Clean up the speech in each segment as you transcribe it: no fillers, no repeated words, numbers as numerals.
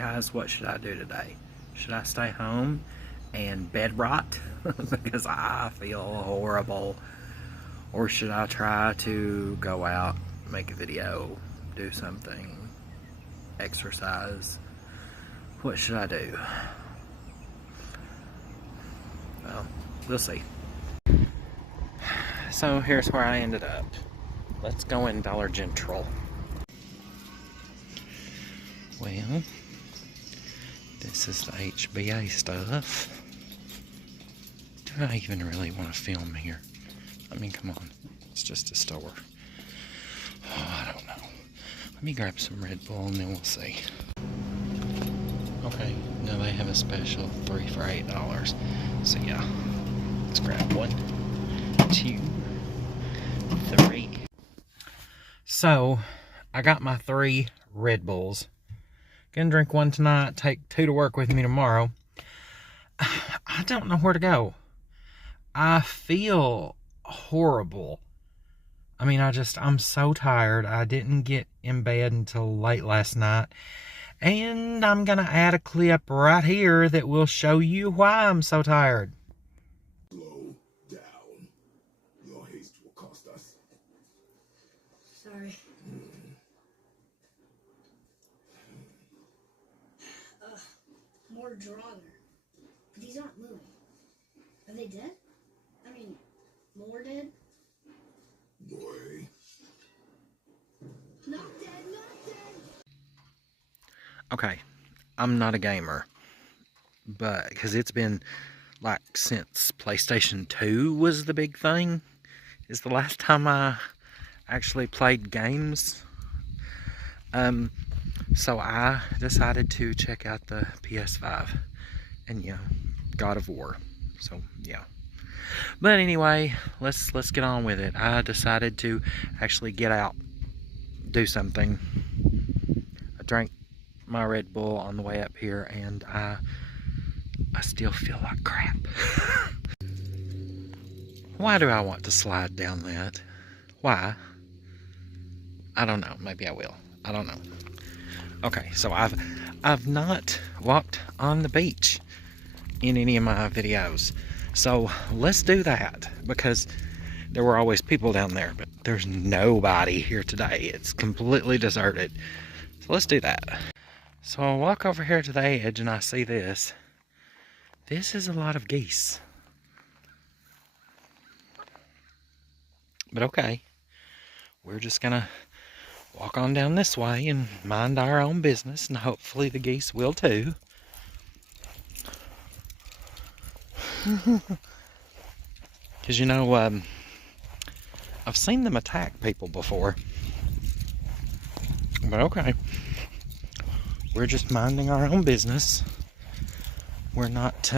guys, what should I do today? Should I stay home and bed rot because I feel horrible? Or should I try to go out, make a video, do something, exercise? What should I do? Well, we'll see. So here's where I ended up. Let's go in Dollar General. Well, this is the HBA stuff. Do I even really want to film here? I mean, come on. It's just a store. Oh, I don't know. Let me grab some Red Bull and then we'll see. Okay, now they have a special 3 for $8. So yeah, let's grab 1, 2, 3. So, I got my 3 Red Bulls. Gonna drink 1 tonight, take 2 to work with me tomorrow. I don't know where to go. I feel horrible. I mean, I'm so tired. I didn't get in bed until late last night. And I'm gonna add a clip right here that will show you why I'm so tired. Slow down. Your haste will cost us. Sorry. More Draugr. But these aren't moving. Are they dead? I mean, more dead? Boy. Not dead, not dead! Okay, I'm not a gamer. But, because it's been, like, since PlayStation 2 was the big thing. Is the last time I actually played games. So I decided to check out the PS5 and yeah, God of War. So yeah. But anyway, let's get on with it. I decided to actually get out, do something. I drank my Red Bull on the way up here and I still feel like crap. Why do I want to slide down that? Why? I don't know. Maybe I will. I don't know. Okay, so I've not walked on the beach in any of my videos. So let's do that because there were always people down there, but there's nobody here today. It's completely deserted. So let's do that. So I walk over here to the edge and I see this. This is a lot of geese. But okay, we're just gonna walk on down this way and mind our own business, and hopefully the geese will too. Because you know, I've seen them attack people before. But okay, we're just minding our own business. We're not,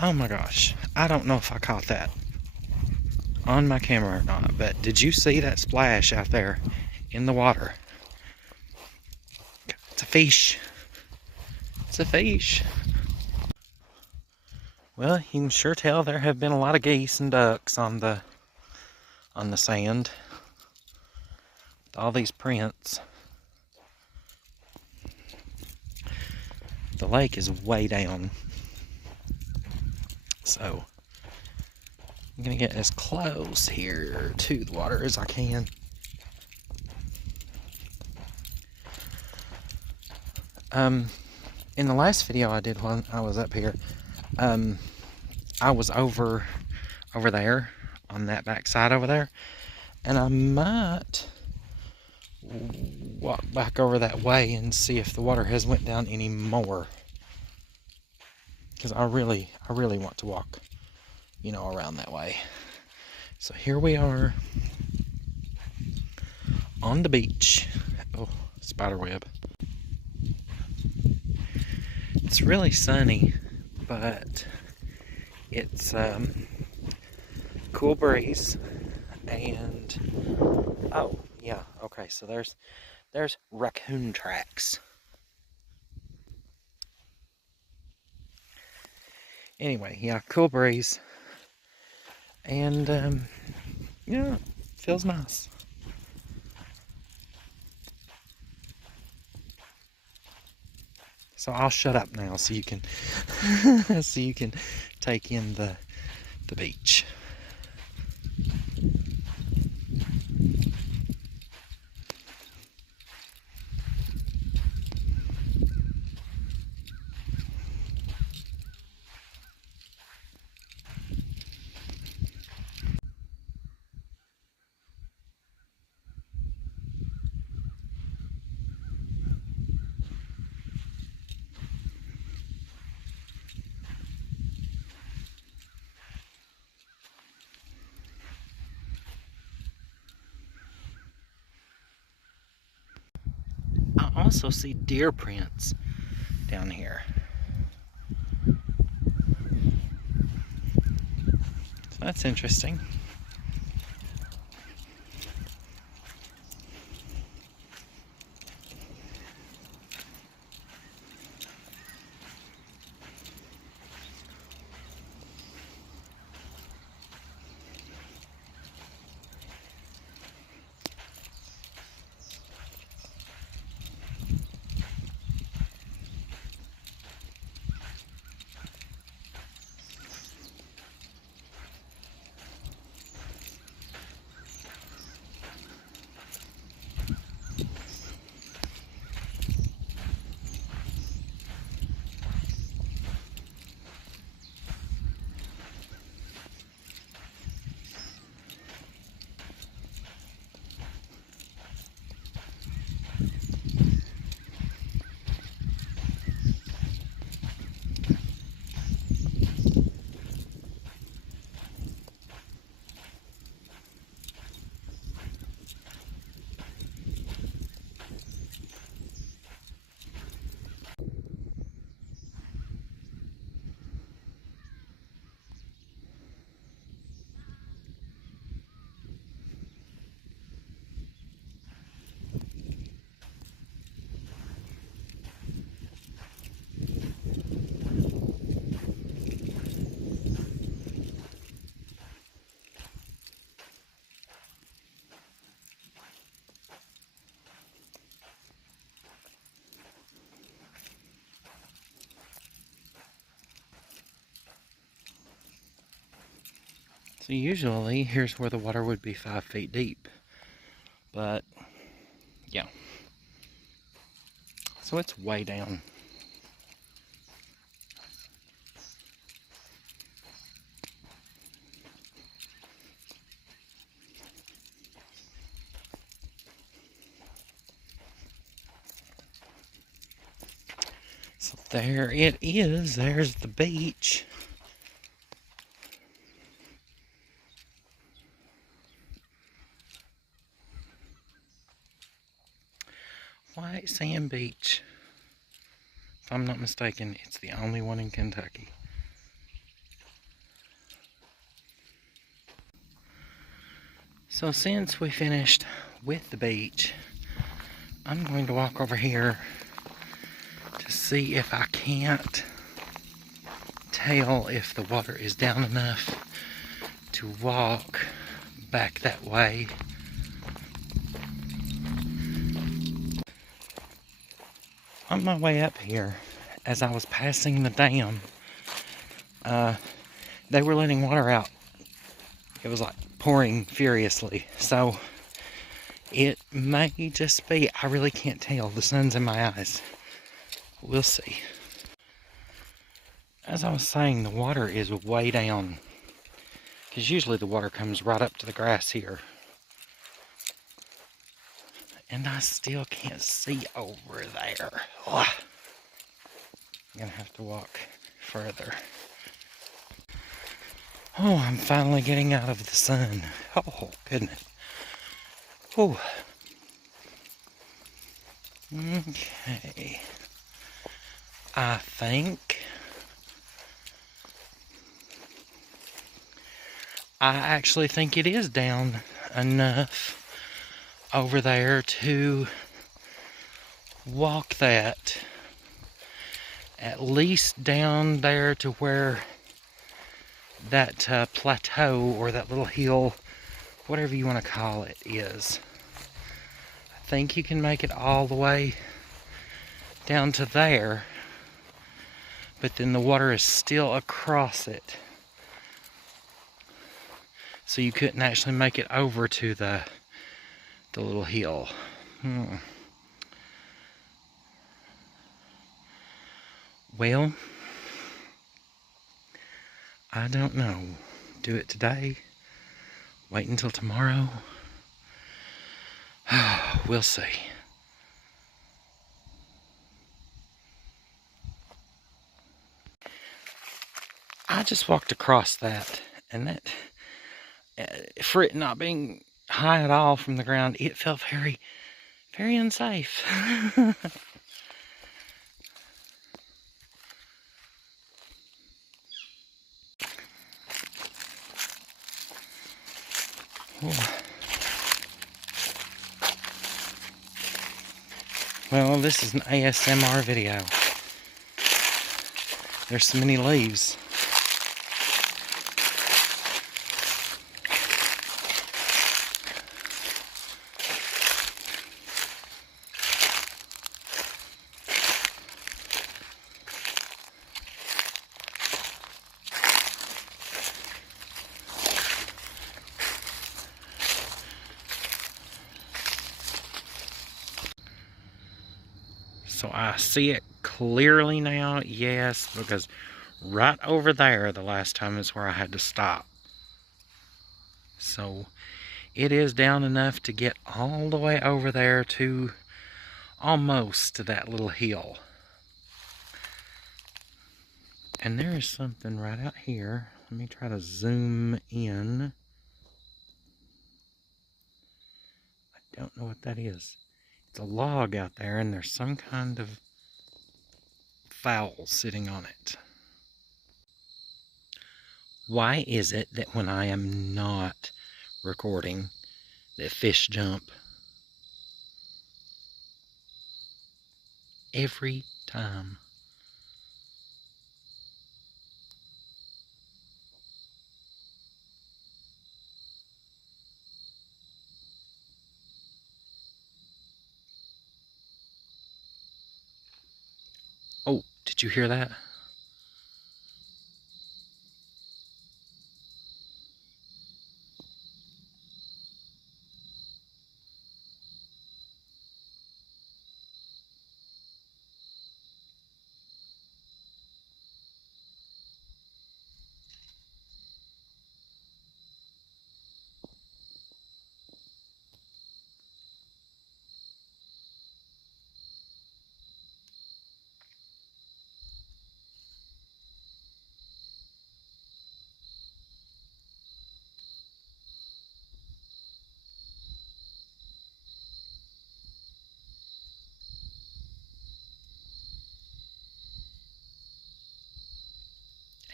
oh my gosh, I don't know if I caught that on my camera or not, but did you see that splash out there in the water? It's a fish. It's a fish. Well, you can sure tell there have been a lot of geese and ducks on the sand. All these prints. The lake is way down. So I'm gonna get as close here to the water as I can. In the last video I did when I was up here, I was over there on that back side over there, and I might walk back over that way and see if the water has went down any more, because I really want to walk, you know, around that way. So here we are on the beach. Oh, spider web. It's really sunny, but it's cool breeze, and oh yeah, okay, so there's raccoon tracks. Anyway, yeah, cool breeze, and yeah, feels nice. So I'll shut up now so you can so you can take in the beach. I also see deer prints down here. So that's interesting. So usually here's where the water would be 5 feet deep, but yeah, so it's way down. So there it is, there's the beach. White Sand Beach. If I'm not mistaken, it's the only one in Kentucky. So since we finished with the beach, I'm going to walk over here to see if I can't tell if the water is down enough to walk back that way. On my way up here, as I was passing the dam, they were letting water out. It was like pouring furiously. So it may just be, I really can't tell. The sun's in my eyes. We'll see. As I was saying, the water is way down, because usually the water comes right up to the grass here. And I still can't see over there. Ugh. I'm gonna have to walk further. Oh, I'm finally getting out of the sun. Oh, goodness. Oh. Okay. I actually think it is down enough over there to walk that at least down there to where that plateau or that little hill, whatever you want to call it, is. I think you can make it all the way down to there, but then the water is still across it. So you couldn't actually make it over to the little hill. Well, I don't know. Do it today? Wait until tomorrow? We'll see. I just walked across that, and that, for it not being high at all from the ground, it felt very, very unsafe. Well, this is an ASMR video. There's so many leaves. So I see it clearly now, yes, because right over there the last time is where I had to stop. So it is down enough to get all the way over there to almost to that little hill. And there is something right out here. Let me try to zoom in. I don't know what that is. It's a log out there, and there's some kind of fowl sitting on it. Why is it that when I am not recording that fish jump every time? Oh, did you hear that?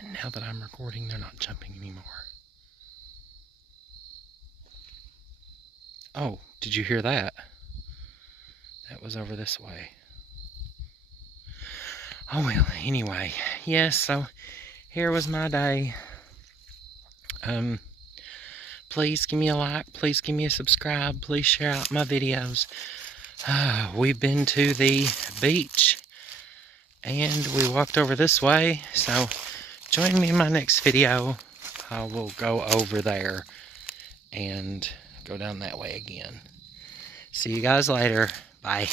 And now that I'm recording, they're not jumping anymore. Oh, did you hear that? That was over this way. Oh well, anyway. Yes, so here was my day. Please give me a like, please give me a subscribe, please share out my videos. We've been to the beach and we walked over this way, so join me in my next video. I will go over there and go down that way again. See you guys later. Bye.